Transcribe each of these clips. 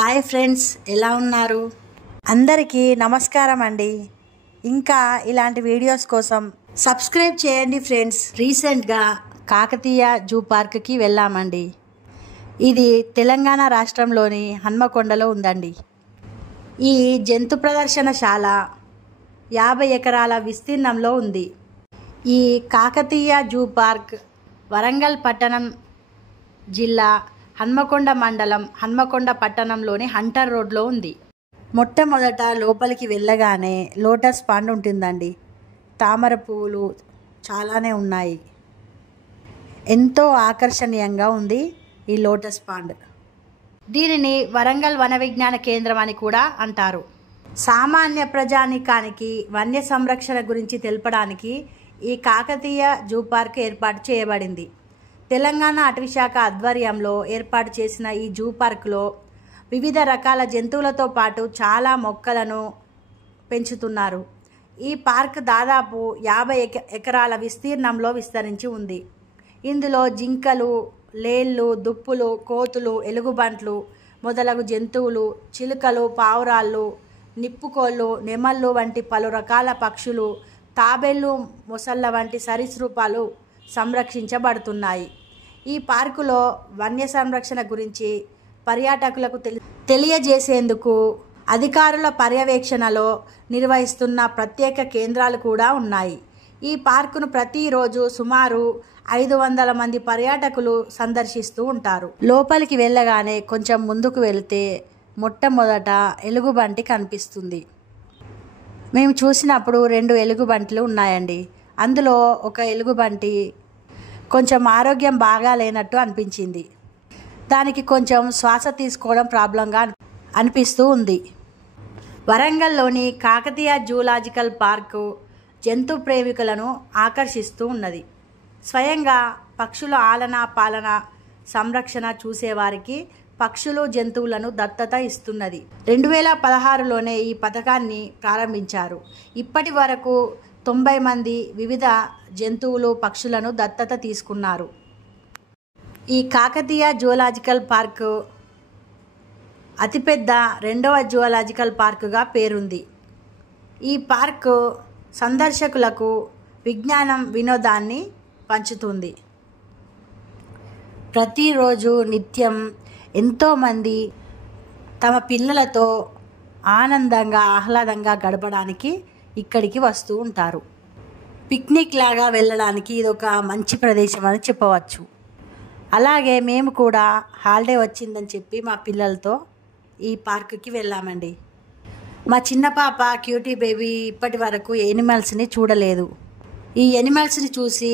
Hi friends, ఎలా ఉన్నారు? అందరికీ నమస్కారం అండి. ఇంకా ఇలాంటి వీడియోస్ కోసం సబ్స్క్రైబ్ చేయండి ఫ్రెండ్స్. రీసెంట్గా కాకతీయ జూ పార్క్కి వెళ్ళామండి. ఇది తెలంగాణ రాష్ట్రంలోని హన్మకొండలో ఉందండి. ఈ జంతు ప్రదర్శనశాల 50 ఎకరాల విస్తీర్ణంలో ఉంది. ఈ కాకతీయ జూ పార్క్ వరంగల్ పట్టణం జిల్లా హన్మకొండ మండలం హన్మకొండ పట్టణంలోని హంటర్ రోడ్లో ఉంది. మొట్టమొదట లోపలికి వెళ్ళగానే లోటస్ పాండ్ ఉంటుందండి. తామర పువ్వులు చాలానే ఉన్నాయి. ఎంతో ఆకర్షణీయంగా ఉంది ఈ లోటస్ పాండ్. దీనిని వరంగల్ వన విజ్ఞాన కేంద్రం అని కూడా అంటారు. సామాన్య ప్రజానీకానికి వన్య సంరక్షణ గురించి తెలపడానికి ఈ కాకతీయ జూ పార్క్ ఏర్పాటు చేయబడింది. తెలంగాణ అటవీశాఖ ఆధ్వర్యంలో ఏర్పాటు చేసిన ఈ జూ పార్కులో వివిధ రకాల జంతువులతో పాటు చాలా మొక్కలను పెంచుతున్నారు. ఈ పార్క్ దాదాపు 50 ఎకరాల విస్తీర్ణంలో విస్తరించి ఉంది. ఇందులో జింకలు, లేళ్ళు, దుప్పులు, కోతులు, ఎలుగుబంట్లు మొదలగు జంతువులు, చిలుకలు, పావురాళ్ళు, నిప్పుకోళ్ళు, నెమళ్ళు వంటి పలు రకాల పక్షులు, తాబేళ్ళు, మొసళ్ళ వంటి సరీసృపాలు సంరక్షించబడుతున్నాయి. ఈ పార్కులో వన్య సంరక్షణ గురించి పర్యాటకులకు తెలియజేసేందుకు అధికారుల పర్యవేక్షణలో నిర్వహిస్తున్న ప్రత్యేక కేంద్రాలు కూడా ఉన్నాయి. ఈ పార్కును ప్రతిరోజు సుమారు 500 మంది పర్యాటకులు సందర్శిస్తూ ఉంటారు. లోపలికి వెళ్ళగానే కొంచెం ముందుకు వెళ్తే మొట్టమొదట ఎలుగుబంటి కనిపిస్తుంది. మేము చూసినప్పుడు 2 ఎలుగుబంట్లు ఉన్నాయండి. అందులో ఒక ఎలుగుబంటి కొంచెం ఆరోగ్యం బాగా లేనట్టు అనిపించింది. దానికి కొంచెం శ్వాస తీసుకోవడం ప్రాబ్లంగా అనిపిస్తూ ఉంది. వరంగల్లోని కాకతీయ జూలాజికల్ పార్కు జంతు ప్రేమికులను ఆకర్షిస్తూ ఉన్నది. స్వయంగా పక్షుల ఆలన పాలన సంరక్షణ చూసేవారికి పక్షులు, జంతువులను దత్తత ఇస్తున్నది. 2016లోనే ఈ పథకాన్ని ప్రారంభించారు. ఇప్పటి వరకు 90 మంది వివిధ జంతువులు, పక్షులను దత్తత తీసుకున్నారు. ఈ కాకతీయ జూలాజికల్ పార్కు అతిపెద్ద 2వ జూలాజికల్ పార్కుగా పేరుంది. ఈ పార్కు సందర్శకులకు విజ్ఞానం, వినోదాన్ని పంచుతుంది. ప్రతిరోజు నిత్యం ఎంతోమంది తమ పిల్లలతో ఆనందంగా, ఆహ్లాదంగా గడపడానికి ఇక్కడికి వస్తూ ఉంటారు. పిక్నిక్ లాగా వెళ్ళడానికి ఇదొక మంచి ప్రదేశం అని చెప్పవచ్చు. అలాగే మేము కూడా హాలిడే వచ్చిందని చెప్పి మా పిల్లలతో ఈ పార్కుకి వెళ్ళామండి. మా చిన్న పాప క్యూటీ బేబీ ఇప్పటి వరకు ఎనిమల్స్ని చూడలేదు. ఈ ఎనిమల్స్ని చూసి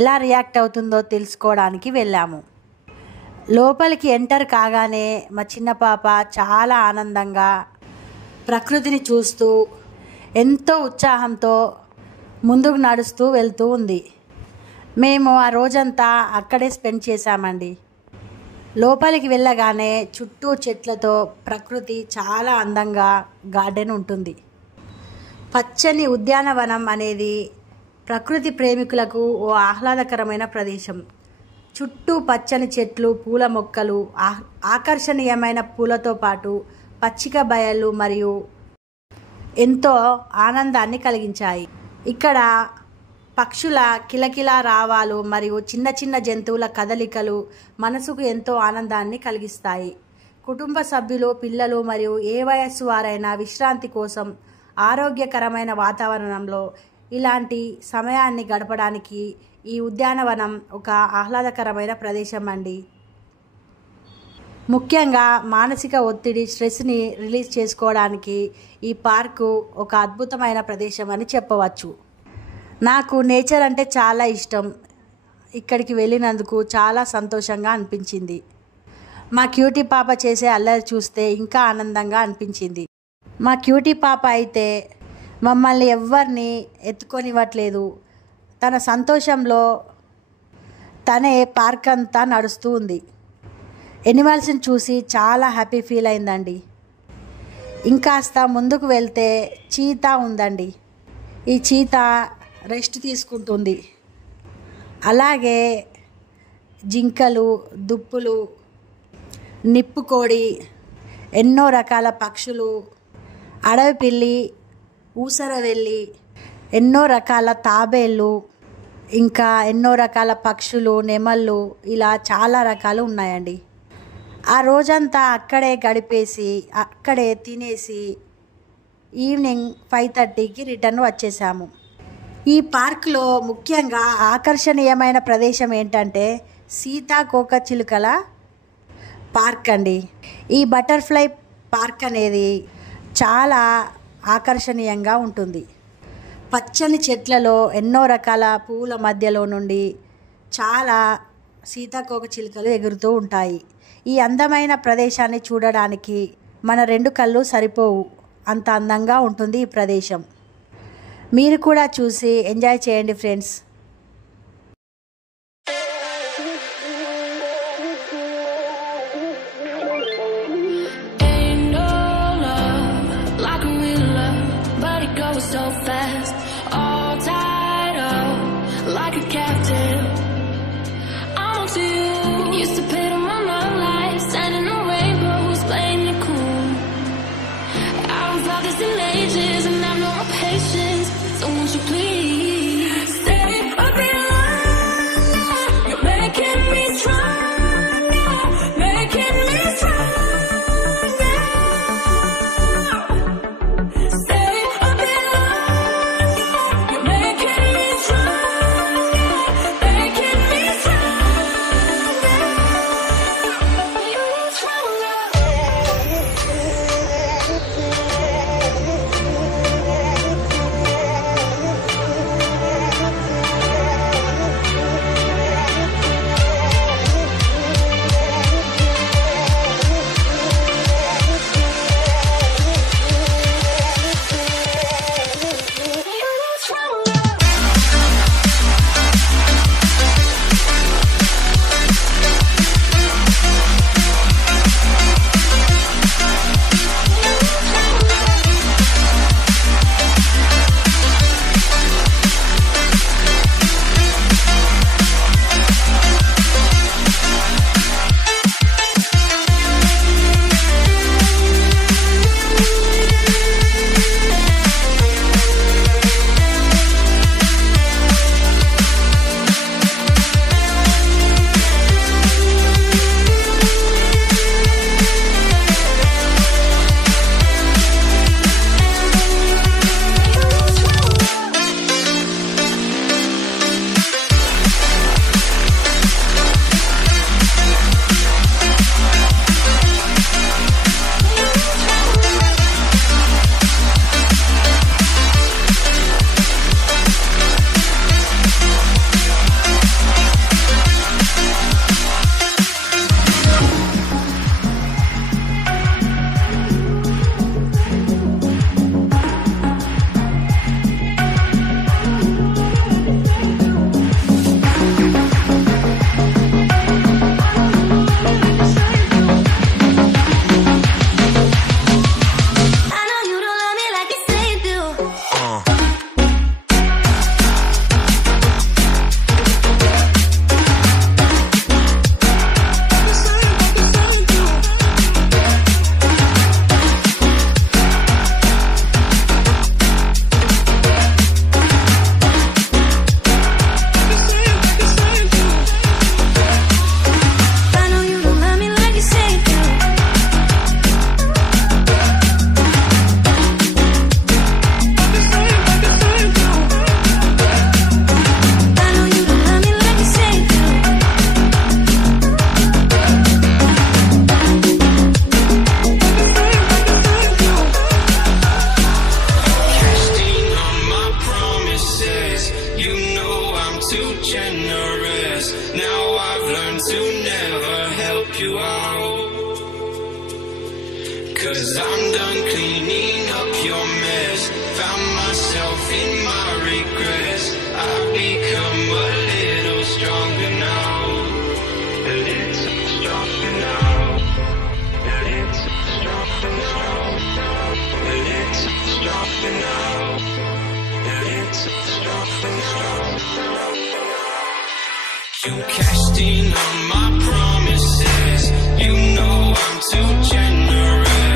ఎలా రియాక్ట్ అవుతుందో తెలుసుకోవడానికి వెళ్ళాము. లోపలికి ఎంటర్ కాగానే మా చిన్న పాప చాలా ఆనందంగా ప్రకృతిని చూస్తూ ఎంతో ఉత్సాహంతో ముందుకు నడుస్తూ వెళ్తూ ఉంది. మేము ఆ రోజంతా అక్కడే స్పెండ్ చేశామండి. లోపలికి వెళ్ళగానే చుట్టూ చెట్లతో ప్రకృతి చాలా అందంగా గార్డెన్ ఉంటుంది. పచ్చని ఉద్యానవనం అనేది ప్రకృతి ప్రేమికులకు ఓ ఆహ్లాదకరమైన ప్రదేశం. చుట్టూ పచ్చని చెట్లు, పూల మొక్కలు, ఆకర్షణీయమైన పూలతో పాటు పచ్చిక బయళ్ళు మరియు ఎంతో ఆనందాన్ని కలిగించాయి. ఇక్కడ పక్షుల కిలకిలా రావాలు మరియు చిన్న చిన్న జంతువుల కదలికలు మనసుకు ఎంతో ఆనందాన్ని కలిగిస్తాయి. కుటుంబ సభ్యులు, పిల్లలు మరియు ఏ వయస్సు వారైనా విశ్రాంతి కోసం ఆరోగ్యకరమైన వాతావరణంలో ఇలాంటి సమయాన్ని గడపడానికి ఈ ఉద్యానవనం ఒక ఆహ్లాదకరమైన ప్రదేశం అండి. ముఖ్యంగా మానసిక ఒత్తిడి, స్ట్రెస్ని రిలీజ్ చేసుకోవడానికి ఈ పార్కు ఒక అద్భుతమైన ప్రదేశం అని చెప్పవచ్చు. నాకు నేచర్ అంటే చాలా ఇష్టం. ఇక్కడికి వెళ్ళినందుకు చాలా సంతోషంగా అనిపించింది. మా క్యూటీ పాప చేసే అల్లరి చూస్తే ఇంకా ఆనందంగా అనిపించింది. మా క్యూటీ పాప అయితే మమ్మల్ని ఎవ్వరిని ఎత్తుకొనివ్వట్లేదు. తన సంతోషంలో తనే పార్క్ అంతా నడుస్తూ ఉంది. ఎనిమల్స్ని చూసి చాలా హ్యాపీ ఫీల్ అయిందండి. ఇంకాస్త ముందుకు వెళ్తే చీతా ఉందండి. ఈ చీతా రెస్ట్ తీసుకుంటుంది. అలాగే జింకలు, దుప్పులు, నిప్పుకోడి, ఎన్నో రకాల పక్షులు, అడవి పిల్లి, ఊసరవెల్లి, ఎన్నో రకాల తాబేళ్ళు, ఇంకా ఎన్నో రకాల పక్షులు, నెమళ్ళు, ఇలా చాలా రకాలు ఉన్నాయండి. ఆ రోజంతా అక్కడే గడిపేసి అక్కడే తినేసి ఈవినింగ్ 5:30కి రిటర్న్ వచ్చేసాము. ఈ పార్కులో ముఖ్యంగా ఆకర్షణీయమైన ప్రదేశం ఏంటంటే సీతాకోకచిలుకల పార్క్ అండి. ఈ బటర్ఫ్లై పార్క్ అనేది చాలా ఆకర్షణీయంగా ఉంటుంది. పచ్చని చెట్లలో ఎన్నో రకాల పువ్వుల మధ్యలో నుండి చాలా సీతాకోకచిలుకలు ఎగురుతూ ఉంటాయి. ఈ అందమైన ప్రదేశాన్ని చూడడానికి మన 2 కళ్ళు సరిపోవు, అంత అందంగా ఉంటుంది ఈ ప్రదేశం. మీరు కూడా చూసి ఎంజాయ్ చేయండి friends. So fast, all tied up like a captain. I'm to you. Used to pay to my life, standing on rainbows, playing it cool. I was out this in ages, and I have no patience. So won't you please stay a bit longer? You're making me stronger, making me stronger. you out, 'cause I'm done cleaning up your mess. Found myself in my regrets. I've become a little stronger now, a little stronger now, a little stronger now, a little stronger now, a little stronger now. You cashed in on my promises. You know I'm too generous.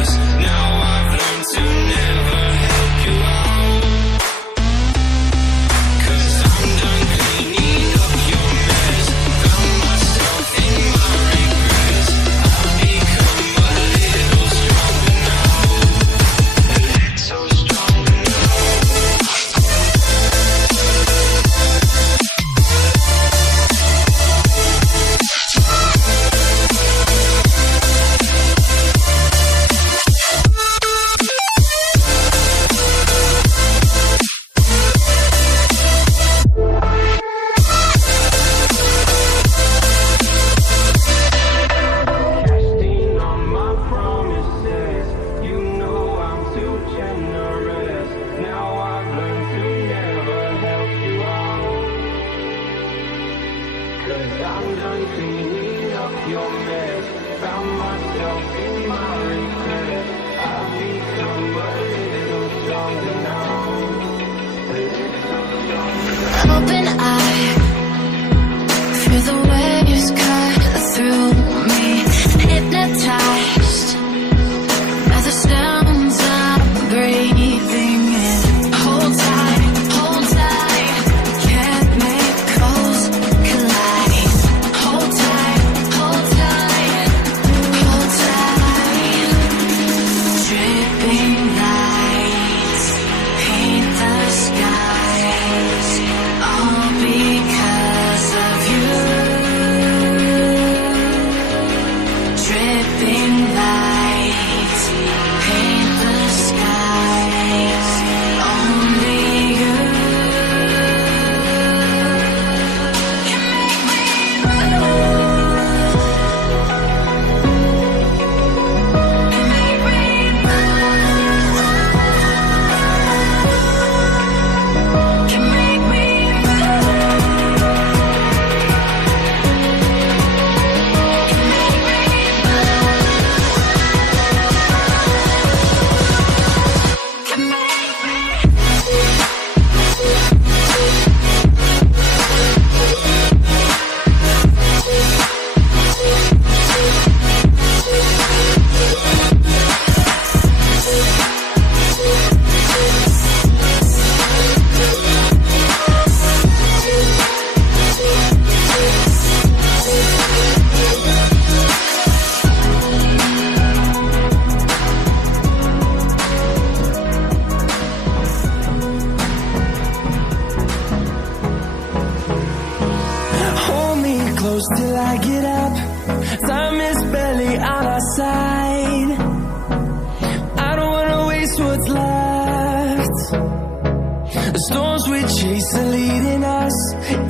The storms we chase are leading us,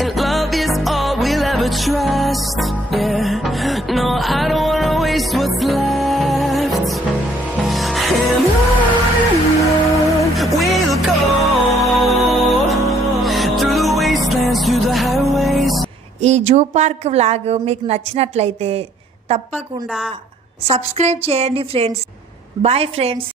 and love is all we'll ever trust. Yeah, no, I don't wanna waste what's left. And on we'll go, through the wastelands, through the highways. ఈ zoo park vlog మీకు నచ్చినట్లయితే తప్పకుండా subscribe చేయండి friends. Bye friends.